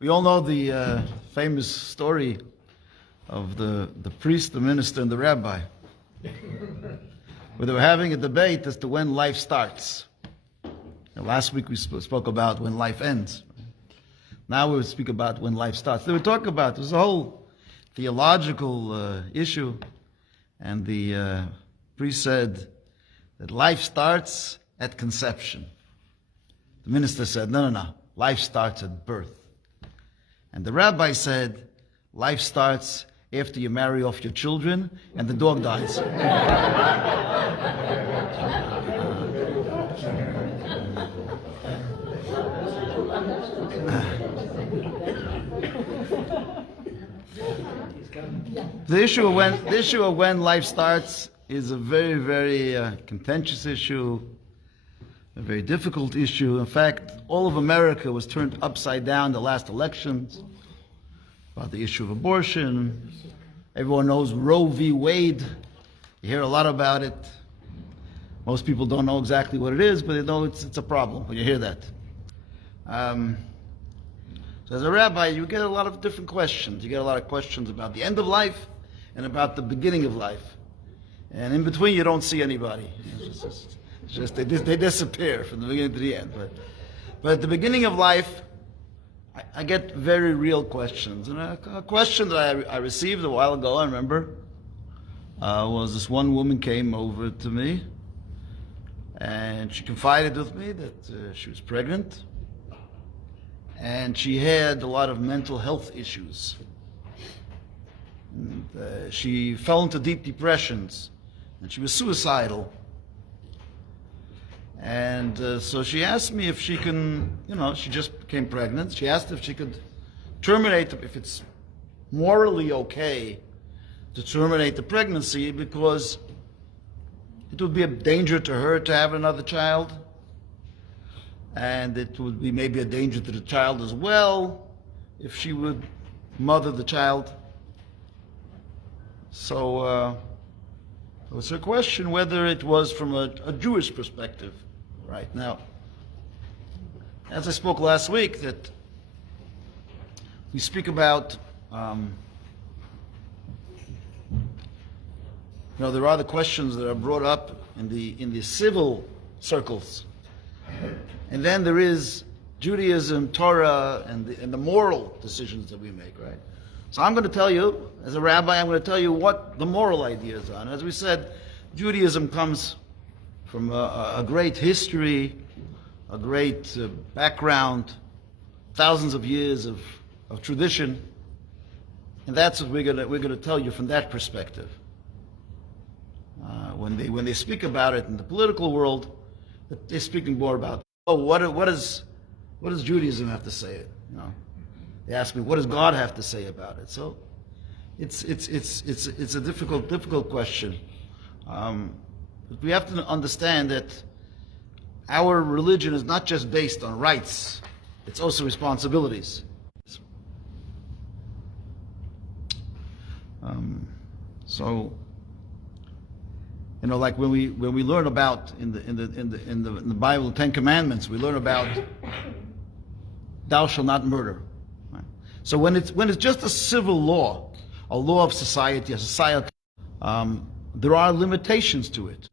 We all know the famous story of the priest, the minister, and the rabbi, where they were having a debate as to when life starts. Now, last week we spoke about when life ends. Now we'll speak about when life starts. They were talking about, there's a whole theological issue, and the priest said that life starts at conception. The minister said, no, life starts at birth. And the rabbi said, life starts after you marry off your children and the dog dies. The issue of when life starts is a very, very contentious issue, a very difficult issue. In fact, all of America was turned upside down the last elections about the issue of abortion. Everyone knows Roe v. Wade. You hear a lot about it. Most people don't know exactly what it is, but they know it's a problem when you hear that. So as a rabbi, you get a lot of different questions. You get a lot of questions about the end of life and about the beginning of life. And in between, you don't see anybody. They disappear from the beginning to the end. But at the beginning of life, I get very real questions. And a question that I received a while ago, I remember, was this one woman came over to me, and she confided with me that she was pregnant, and she had a lot of mental health issues. And, she fell into deep depressions, and she was suicidal. And so she asked me if she can, she just became pregnant. She asked if she could terminate, if it's morally okay to terminate the pregnancy, because it would be a danger to her to have another child. And it would be maybe a danger to the child as well if she would mother the child. So it was her question whether it was from a Jewish perspective. Right now, as I spoke last week, that we speak about, there are the questions that are brought up in the civil circles, and then there is Judaism, Torah, and the moral decisions that we make. Right. So I'm going to tell you, as a rabbi, I'm going to tell you what the moral ideas are. And as we said, Judaism comes from a great history, a great background, thousands of years of tradition, and that's what we're going to tell you from that perspective. When they speak about it in the political world, they're speaking more about what does Judaism have to say? They ask me, what does God have to say about it? So it's a difficult question. But we have to understand that our religion is not just based on rights, it's also responsibilities. Like when we learn about in the Bible, the Ten Commandments, we learn about thou shalt not murder. Right? So when it's just a civil law, a law of society, a society, there are limitations to it.